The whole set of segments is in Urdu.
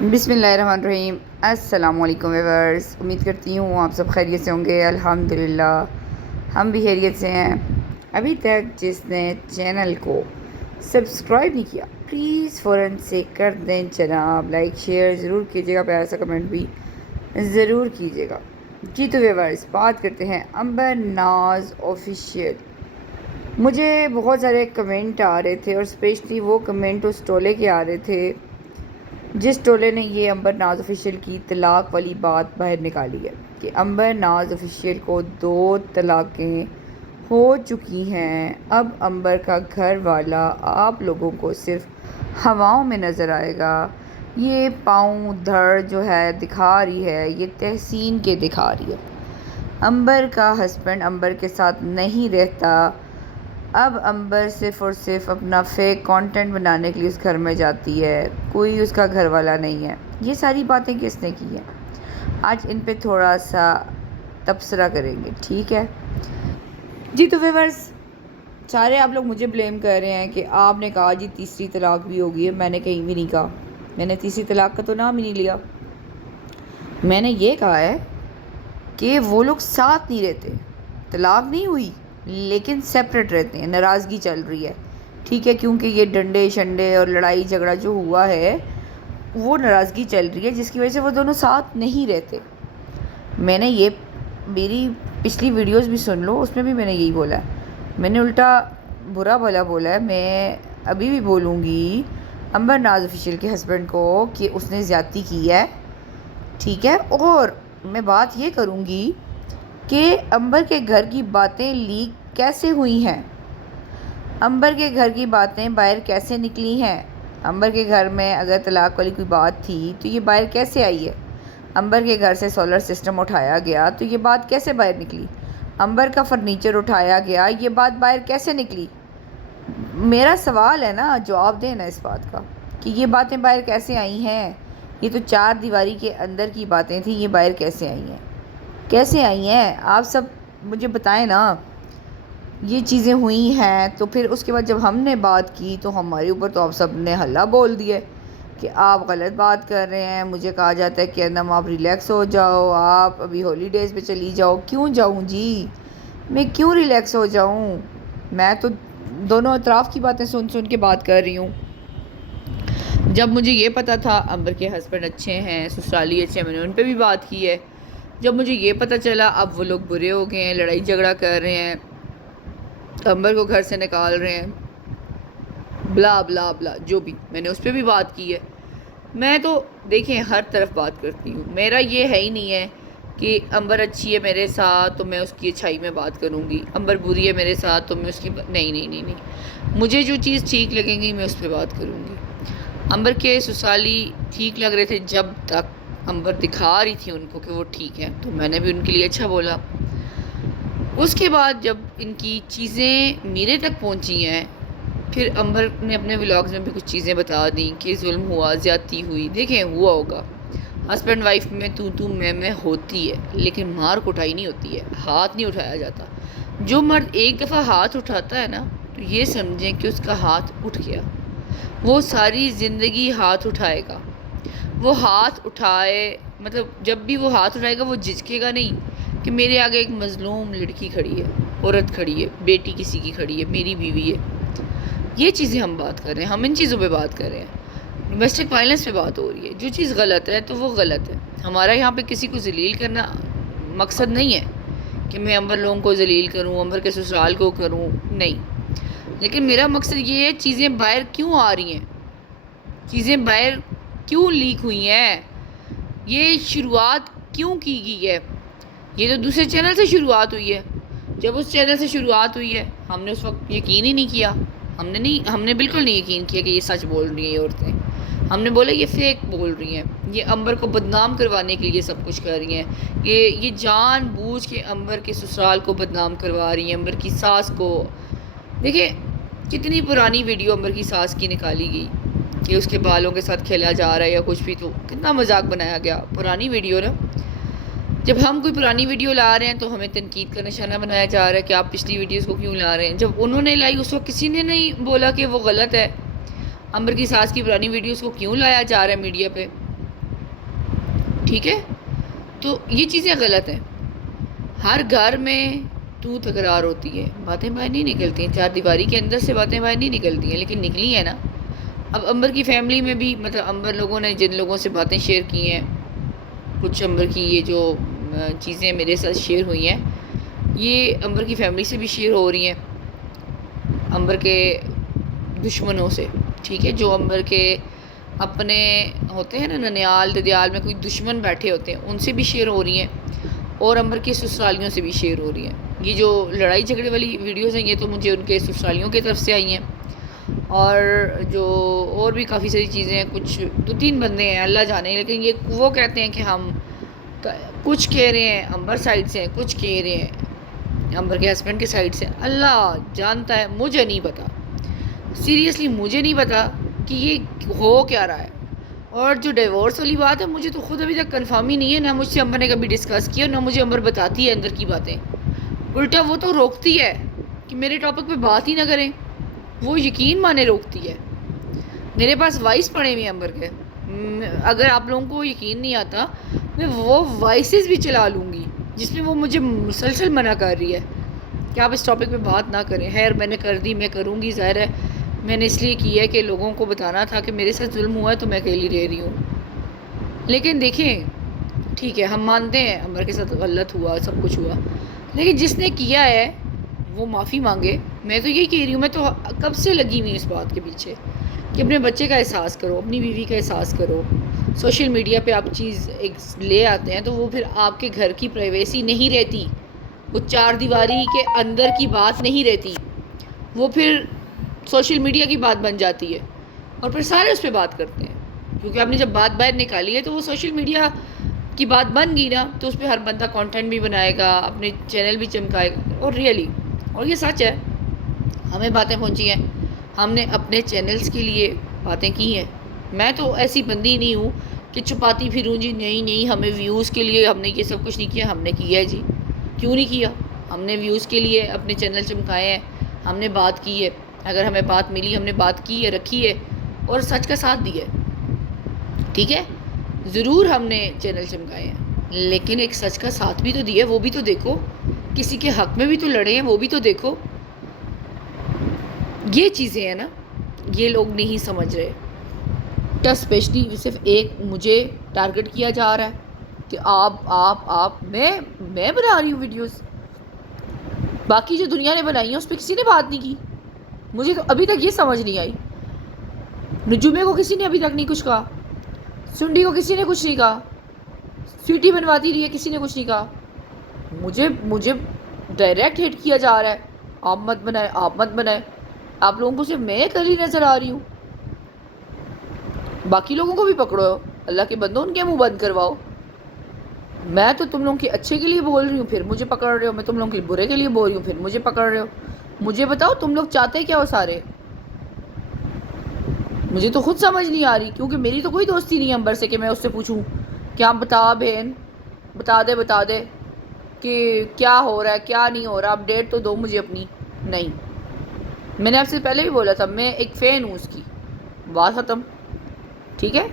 بسم اللہ الرحمن الرحیم۔ السلام علیکم ویورز، امید کرتی ہوں آپ سب خیریت سے ہوں گے۔ الحمدللہ ہم بھی خیریت سے ہیں۔ ابھی تک جس نے چینل کو سبسکرائب نہیں کیا پلیز فوراً سے کر دیں جناب، لائک شیئر ضرور کیجیے گا، پیارا سا کمنٹ بھی ضرور کیجیے گا۔ جی تو ویورز، بات کرتے ہیں عنبر ناز آفیشیل۔ مجھے بہت سارے کمنٹ آ رہے تھے اور اسپیشلی وہ کمنٹ اس ٹولے کے آ رہے تھے جس ٹولے نے یہ عنبر ناز آفیشیل کی طلاق والی بات باہر نکالی ہے کہ عنبر ناز آفیشیل کو 2 طلاقیں ہو چکی ہیں۔ اب عنبر کا گھر والا آپ لوگوں کو صرف ہواؤں میں نظر آئے گا۔ یہ پاؤں دھڑ جو ہے دکھا رہی ہے، یہ تحسین کے دکھا رہی ہے۔ عنبر کا ہسبینڈ عنبر کے ساتھ نہیں رہتا، اب عنبر صرف اور صرف اپنا فیک کانٹینٹ بنانے کے لیے اس گھر میں جاتی ہے، کوئی اس کا گھر والا نہیں ہے۔ یہ ساری باتیں کس نے کی ہیں؟ آج ان پہ تھوڑا سا تبصرہ کریں گے، ٹھیک ہے؟ جی تو ویورز، سارے آپ لوگ مجھے بلیم کر رہے ہیں کہ آپ نے کہا جی تیسری طلاق بھی ہوگی ہے۔ میں نے کہیں بھی نہیں کہا، میں نے تیسری طلاق کا تو نام ہی نہیں لیا۔ میں نے یہ کہا ہے کہ وہ لوگ ساتھ نہیں رہتے، طلاق نہیں ہوئی لیکن سیپریٹ رہتے ہیں، ناراضگی چل رہی ہے، ٹھیک ہے؟ کیونکہ یہ ڈنڈے شنڈے اور لڑائی جھگڑا جو ہوا ہے وہ ناراضگی چل رہی ہے جس کی وجہ سے وہ دونوں ساتھ نہیں رہتے۔ میں نے یہ میری پچھلی ویڈیوز بھی سن لو، اس میں بھی میں نے یہی بولا ہے۔ میں نے الٹا برا بھلا بولا ہے، میں ابھی بھی بولوں گی عنبر ناز آفیشیل کے ہسبینڈ کو کہ اس نے زیادتی کی ہے، ٹھیک ہے؟ اور میں بات یہ کروں گی کہ عنبر کے گھر کی باتیں لیک کیسے ہوئی ہیں، عنبر کے گھر کی باتیں باہر کیسے نکلی ہیں، عنبر کے گھر میں اگر طلاق والی کوئی بات تھی تو یہ باہر کیسے آئی ہے، عنبر کے گھر سے سولر سسٹم اٹھایا گیا تو یہ بات کیسے باہر نکلی، عنبر کا فرنیچر اٹھایا گیا، یہ بات باہر کیسے نکلی؟ میرا سوال ہے نا، جواب دینا اس بات کا کہ یہ باتیں باہر کیسے آئی ہیں؟ یہ تو 4 دیواری کے اندر کی باتیں تھیں، یہ باہر کیسے آئی ہیں؟ کیسے آئی ہیں آپ سب مجھے بتائیں نا۔ یہ چیزیں ہوئی ہیں تو پھر اس کے بعد جب ہم نے بات کی تو ہمارے اوپر تو آپ سب نے ہلہ بول دیا کہ آپ غلط بات کر رہے ہیں۔ مجھے کہا جاتا ہے کہ انم آپ ریلیکس ہو جاؤ، آپ ابھی ہولی ڈیز پہ چلی جاؤ۔ کیوں جاؤں جی؟ میں کیوں ریلیکس ہو جاؤں؟ میں تو دونوں اطراف کی باتیں سن سن کے بات کر رہی ہوں۔ جب مجھے یہ پتا تھا عنبر کے ہسبینڈ اچھے ہیں، سسرالی اچھے ہیں، میں نے ان پہ بھی بات کی ہے۔ جب مجھے یہ پتہ چلا اب وہ لوگ برے ہو گئے ہیں، لڑائی جھگڑا کر رہے ہیں، عنبر کو گھر سے نکال رہے ہیں، بلا بلا بلا، جو بھی، میں نے اس پہ بھی بات کی ہے۔ میں تو دیکھیں ہر طرف بات کرتی ہوں، میرا یہ ہے ہی نہیں ہے کہ عنبر اچھی ہے میرے ساتھ تو میں اس کی اچھائی میں بات کروں گی، عنبر بری ہے میرے ساتھ تو میں اس کی نہیں نہیں نہیں نہیں، مجھے جو چیز ٹھیک لگیں گی میں اس پہ بات کروں گی۔ عنبر کے سسرالی ٹھیک لگ رہے تھے جب تک عنبر دکھا رہی تھی ان کو کہ وہ ٹھیک ہے، تو میں نے بھی ان کے لیے اچھا بولا۔ اس کے بعد جب ان کی چیزیں میرے تک پہنچی ہیں، پھر عنبر نے اپنے ولاگز میں بھی کچھ چیزیں بتا دیں کہ ظلم ہوا، زیادتی ہوئی۔ دیکھیں ہوا ہوگا، ہسبینڈ وائف میں تو میں ہوتی ہے، لیکن مار کٹائی نہیں ہوتی ہے، ہاتھ نہیں اٹھایا جاتا۔ جو مرد ایک دفعہ ہاتھ اٹھاتا ہے نا تو یہ سمجھیں کہ اس کا ہاتھ اٹھ گیا، وہ ساری زندگی ہاتھ اٹھائے گا۔ وہ ہاتھ اٹھائے مطلب جب بھی وہ ہاتھ اٹھائے گا وہ جھجکے گا نہیں کہ میرے آگے ایک مظلوم لڑکی کھڑی ہے، عورت کھڑی ہے، بیٹی کسی کی کھڑی ہے، میری بیوی ہے۔ یہ چیزیں ہم بات کر رہے ہیں، ہم ان چیزوں پہ بات کر رہے ہیں، ڈومیسٹک وائلنس پہ بات ہو رہی ہے۔ جو چیز غلط ہے تو وہ غلط ہے۔ ہمارا یہاں پہ کسی کو ذلیل کرنا مقصد نہیں ہے کہ میں عنبر لوگوں کو ذلیل کروں، عنبر کے سسرال کو کروں، نہیں۔ لیکن میرا مقصد یہ ہے چیزیں باہر کیوں آ رہی ہیں، چیزیں باہر کیوں لیک ہوئی ہیں، یہ شروعات کیوں کی گئی ہے؟ یہ تو دوسرے چینل سے شروعات ہوئی ہے۔ جب اس چینل سے شروعات ہوئی ہے ہم نے اس وقت یقین ہی نہیں کیا، ہم نے بالکل نہیں یقین کیا کہ یہ سچ بول رہی ہیں یہ عورتیں۔ ہم نے بولا یہ فیک بول رہی ہیں، یہ عنبر کو بدنام کروانے کے لیے سب کچھ کر رہی ہیں، یہ جان بوجھ کے عنبر کے سسرال کو بدنام کروا رہی ہیں، عنبر کی ساس کو۔ دیکھیں کتنی پرانی ویڈیو عنبر کی ساس کی نکالی گئی کہ اس کے بالوں کے ساتھ کھیلا جا رہا ہے یا کچھ بھی، تو کتنا مذاق بنایا گیا، پرانی ویڈیو نا۔ جب ہم کوئی پرانی ویڈیو لا رہے ہیں تو ہمیں تنقید کا نشانہ بنایا جا رہا ہے کہ آپ پچھلی ویڈیوز کو کیوں لا رہے ہیں۔ جب انہوں نے لائی اس وقت کسی نے نہیں بولا کہ وہ غلط ہے۔ عنبر کی ساس کی پرانی ویڈیوز کو کیوں لایا جا رہا ہے میڈیا پہ؟ ٹھیک ہے؟ تو یہ چیزیں غلط ہیں. ہر گھر میں تو تکرار ہوتی ہے، باتیں باہر نہیں نکلتی ہیں، چار دیواری کے اندر سے باتیں باہر نہیں نکلتی ہیں، لیکن نکلی ہیں نا. اب امبر کی فیملی میں بھی مطلب امبر لوگوں نے جن لوگوں سے باتیں شیئر کی ہیں، کچھ امبر کی یہ جو چیزیں میرے ساتھ شیئر ہوئی ہیں، یہ امبر کی فیملی سے بھی شیئر ہو رہی ہیں، امبر کے دشمنوں سے. ٹھیک ہے؟ جو امبر کے اپنے ہوتے ہیں نا، ننیال ددیال میں کوئی دشمن بیٹھے ہوتے ہیں، ان سے بھی شیئر ہو رہی ہیں، اور امبر کے سسرالیوں سے بھی شیئر ہو رہی ہیں. یہ جو لڑائی جھگڑے والی ویڈیوز ہیں، یہ تو مجھے ان کے سسرالیوں کی طرف سے آئی ہیں. اور جو اور بھی کافی ساری چیزیں ہیں، کچھ 2-3 بندے ہیں اللہ جانے، لیکن یہ وہ کہتے ہیں کہ ہم کچھ کہہ رہے ہیں امبر سائڈ سے، کچھ کہہ رہے ہیں امبر کے ہسبینڈ کے سائڈ سے. اللہ جانتا ہے، مجھے نہیں پتا، سیریسلی مجھے نہیں پتا کہ یہ ہو کیا رہا ہے. اور جو ڈیورس والی بات ہے، مجھے تو خود ابھی تک کنفرم ہی نہیں ہے، نہ مجھ سے امبر نے کبھی ڈسکس کیا، نہ مجھے امبر بتاتی ہے اندر کی باتیں. الٹا وہ تو روکتی ہے کہ میرے ٹاپک پہ بات ہی نہ کریں، وہ یقین مانے روکتی ہے. میرے پاس وائس پڑے ہوئے ہیں امبر کے، اگر آپ لوگوں کو یقین نہیں آتا، میں وہ وائسز بھی چلا لوں گی جس میں وہ مجھے مسلسل منع کر رہی ہے کہ آپ اس ٹاپک پہ بات نہ کریں. خیر میں نے کر دی، میں کروں گی، ظاہر ہے میں نے اس لیے کی ہے کہ لوگوں کو بتانا تھا کہ میرے ساتھ ظلم ہوا ہے، تو میں اکیلی رہ رہی ہوں. لیکن دیکھیں، ٹھیک ہے ہم مانتے ہیں امبر کے ساتھ غلط ہوا، سب کچھ ہوا، لیکن جس نے کیا ہے وہ معافی مانگے. میں تو یہی کہہ رہی ہوں، میں تو کب سے لگی ہوئی اس بات کے پیچھے کہ اپنے بچے کا احساس کرو، اپنی بیوی کا احساس کرو. سوشل میڈیا پہ آپ چیز ایک لے آتے ہیں تو وہ پھر آپ کے گھر کی پرائیویسی نہیں رہتی، وہ چار دیواری کے اندر کی بات نہیں رہتی، وہ پھر سوشل میڈیا کی بات بن جاتی ہے، اور پھر سارے اس پہ بات کرتے ہیں. کیونکہ آپ نے جب بات باہر نکالی ہے تو وہ سوشل میڈیا کی بات بن گئی نا، تو اس پہ ہر بندہ کانٹینٹ بھی بنائے گا، اپنے چینل بھی چمکائے گا. اور ریئلی، اور یہ سچ ہے، ہمیں باتیں پہنچی ہیں، ہم نے اپنے چینلز کے لیے باتیں کی ہیں. میں تو ایسی بندی نہیں ہوں کہ چھپاتی پھروں جی نہیں نہیں ہمیں ویوز کے لیے ہم نے یہ سب کچھ نہیں کیا. ہم نے کیا ہے جی، کیوں نہیں کیا؟ ہم نے ویوز کے لیے اپنے چینل چمکائے ہیں، ہم نے بات کی ہے، اگر ہمیں بات ملی ہم نے بات کی ہے، رکھی ہے، اور سچ کا ساتھ دیا ہے. ٹھیک ہے؟ ضرور ہم نے چینل چمکائے ہیں، لیکن ایک سچ کا ساتھ بھی تو دیا ہے، وہ بھی تو دیکھو. کسی کے حق میں بھی تو لڑے ہیں، وہ بھی تو دیکھو. یہ چیزیں ہیں نا، یہ لوگ نہیں سمجھ رہے. کیا اسپیشلی صرف ایک مجھے ٹارگٹ کیا جا رہا ہے کہ آپ میں بنا رہی ہوں ویڈیوز، باقی جو دنیا نے بنائی ہیں اس پہ کسی نے بات نہیں کی. مجھے تو ابھی تک یہ سمجھ نہیں آئی. نجومے کو کسی نے ابھی تک نہیں کچھ کہا، سنڈی کو کسی نے کچھ نہیں کہا، سویٹی بنواتی رہی ہے، کسی نے کچھ نہیں کہا. مجھے ڈائریکٹ ہٹ کیا جا رہا ہے، آپ مت بنائے، آپ مت بنائے. آپ لوگوں کو صرف میں کلی نظر آ رہی ہوں، باقی لوگوں کو بھی پکڑو، اللہ کے بندوں ان کے منہ بند کرواؤ. میں تو تم لوگوں کے اچھے کے لیے بول رہی ہوں، پھر مجھے پکڑ رہے ہو. میں تم لوگوں کے برے کے لیے بول رہی ہوں، پھر مجھے پکڑ رہے ہو. مجھے بتاؤ تم لوگ چاہتے کیا ہو سارے؟ مجھے تو خود سمجھ نہیں آ رہی، کیونکہ میری تو کوئی دوستی نہیں ہے امبر سے کہ میں اس سے پوچھوں کیا بتا بہن، بتا دے کہ کیا ہو رہا ہے کیا نہیں ہو رہا، اپڈیٹ تو دو مجھے اپنی. نہیں، میں نے آپ سے پہلے بھی بولا تھا میں ایک فین ہوں اس کی، بات ختم. ٹھیک ہے؟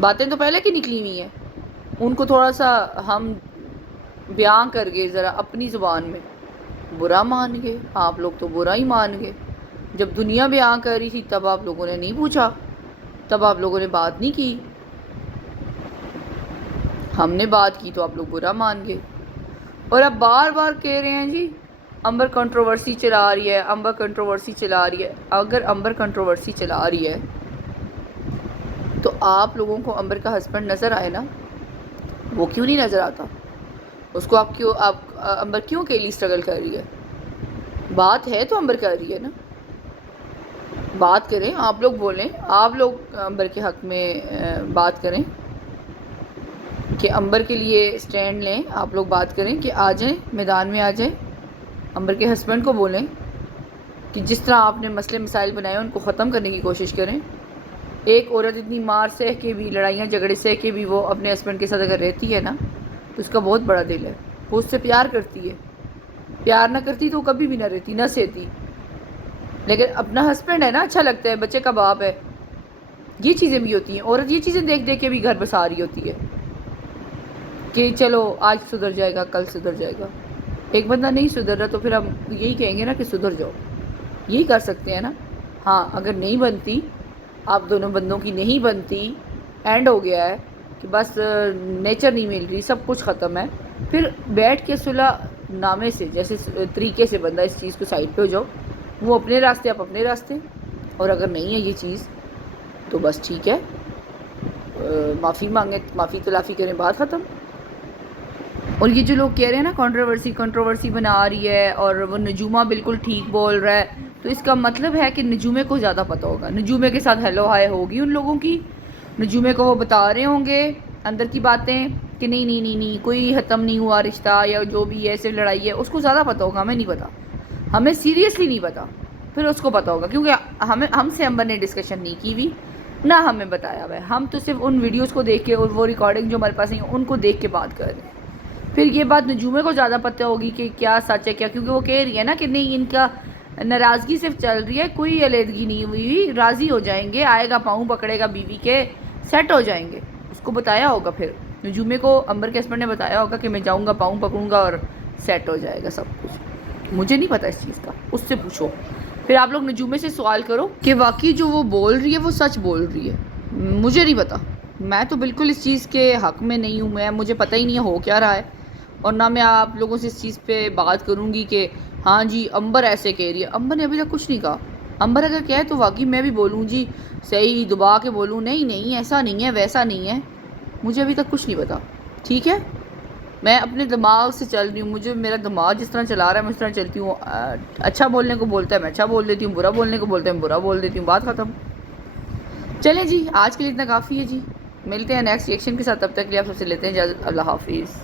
باتیں تو پہلے کی نکلی ہوئی ہیں، ان کو تھوڑا سا ہم بیان کر گئے ذرا اپنی زبان میں، برا مان گئے. آپ لوگ تو برا ہی مان گئے. جب دنیا بیان کر رہی تھی تب آپ لوگوں نے نہیں پوچھا، تب آپ لوگوں نے بات نہیں کی. ہم نے بات کی تو آپ لوگ برا مان گئے. اور اب بار بار کہہ رہے ہیں جی امبر کنٹروورسی چلا رہی ہے، امبر کنٹروورسی چلا رہی ہے. اگر امبر کنٹروورسی چلا رہی ہے تو آپ لوگوں کو امبر کا ہسبینڈ نظر آئے نا، وہ کیوں نہیں نظر آتا؟ اس کو آپ امبر کیوں اکیلی اسٹرگل کر رہی ہے؟ بات ہے تو امبر کر رہی ہے نا، بات کریں. آپ لوگ بولیں، آپ لوگ امبر کے حق میں بات کریں کہ امبر کے لیے اسٹینڈ لیں. آپ لوگ بات کریں کہ آ جائیں میدان میں، آ جائیں. امبر کے ہسبینڈ کو بولیں کہ جس طرح آپ نے مسئلے مسائل بنائے ان کو ختم کرنے کی کوشش کریں. ایک عورت اتنی مار سہ کے بھی، لڑائیاں جھگڑے سہ کے بھی وہ اپنے ہسبینڈ کے ساتھ اگر رہتی ہے نا، تو اس کا بہت بڑا دل ہے. وہ اس سے پیار کرتی ہے، پیار نہ کرتی تو وہ کبھی بھی نہ رہتی، نہ سہتی. لیکن اپنا ہسبینڈ ہے نا، اچھا لگتا ہے، بچے کا باپ ہے. یہ چیزیں بھی ہوتی ہیں. عورت یہ چیزیں دیکھ دیکھ کے بھی گھر بسا رہی ہوتی ہے کہ چلو آج سدھر جائے گا کل سدھر جائے گا. ایک بندہ نہیں سدھر رہا تو پھر ہم یہی کہیں گے نا کہ سدھر جاؤ. یہی کر سکتے ہیں نا. ہاں اگر نہیں بنتی، آپ دونوں بندوں کی نہیں بنتی، اینڈ ہو گیا ہے کہ بس نیچر نہیں مل رہی، سب کچھ ختم ہے، پھر بیٹھ کے صلح نامے سے جیسے طریقے سے بندہ اس چیز کو سائڈ پہ ہو جاؤ. وہ اپنے راستے آپ اپنے راستے. اور اگر نہیں ہے یہ چیز تو بس ٹھیک ہے، معافی مانگیں، معافی تلافی کریں، بات ختم. اور یہ جو لوگ کہہ رہے ہیں نا کنٹروورسی بنا رہی ہے اور وہ نجومہ بالکل ٹھیک بول رہا ہے، تو اس کا مطلب ہے کہ نجومے کو زیادہ پتہ ہوگا. نجومے کے ساتھ ہیلو ہائے ہوگی ان لوگوں کی. نجومے کو وہ بتا رہے ہوں گے اندر کی باتیں کہ نہیں نہیں نہیں نہیں کوئی ختم نہیں ہوا رشتہ یا جو بھی ہے صرف لڑائی ہے. اس کو زیادہ پتہ ہوگا، ہمیں نہیں پتہ، ہمیں سیریسلی نہیں پتہ. پھر اس کو پتہ ہوگا کیونکہ ہم سے امبر نے ڈسکشن نہیں کی ہوئی، نہ ہمیں بتایا ہوا ہے. ہم تو صرف ان ویڈیوز کو دیکھ کے اور وہ ریکارڈنگ جو ہمارے پاس ہیں ان کو دیکھ کے بات کر رہے ہیں. پھر یہ بات نجومے کو زیادہ پتہ ہوگی کہ کیا سچ ہے کیا، کیونکہ وہ کہہ رہی ہے نا کہ نہیں ان کا ناراضگی صرف چل رہی ہے، کوئی علیحدگی نہیں ہوئی، راضی ہو جائیں گے، آئے گا پاؤں پکڑے گا بیوی کے، سیٹ ہو جائیں گے. اس کو بتایا ہوگا، پھر نجومے کو امبر کے ہسبینڈ نے بتایا ہوگا کہ میں جاؤں گا پاؤں پکڑوں گا اور سیٹ ہو جائے گا سب کچھ. مجھے نہیں پتہ اس چیز کا، اس سے پوچھو. پھر آپ لوگ نجومے سے سوال کرو کہ واقعی جو وہ بول رہی ہے وہ سچ بول رہی ہے. مجھے نہیں پتہ، میں تو بالکل اس چیز کے حق میں نہیں ہوں. مجھے پتہ ہی نہیں ہے ہو کیا رہا ہے، اور نہ میں آپ لوگوں سے اس چیز پہ بات کروں گی کہ ہاں جی امبر ایسے کہہ رہی ہے. امبر نے ابھی تک کچھ نہیں کہا. امبر اگر کہے تو واقعی میں بھی بولوں جی صحیح دبا کے بولوں نہیں نہیں ایسا نہیں ہے ویسا نہیں ہے. مجھے ابھی تک کچھ نہیں پتا. ٹھیک ہے، میں اپنے دماغ سے چل رہی ہوں. مجھے میرا دماغ جس طرح چلا رہا ہے میں اس طرح چلتی ہوں. اچھا بولنے کو بولتا ہے میں اچھا بول دیتی ہوں، برا بولنے کو بولتا ہے میں برا بول دیتی ہوں، بات ختم. چلیں جی آج کے لیے اتنا کافی ہے جی. ملتے ہیں نیکسٹ ریئیکشن کے ساتھ، تب تک کے لیے آپ سب سے لیتے ہیں اجازت. اللہ حافظ.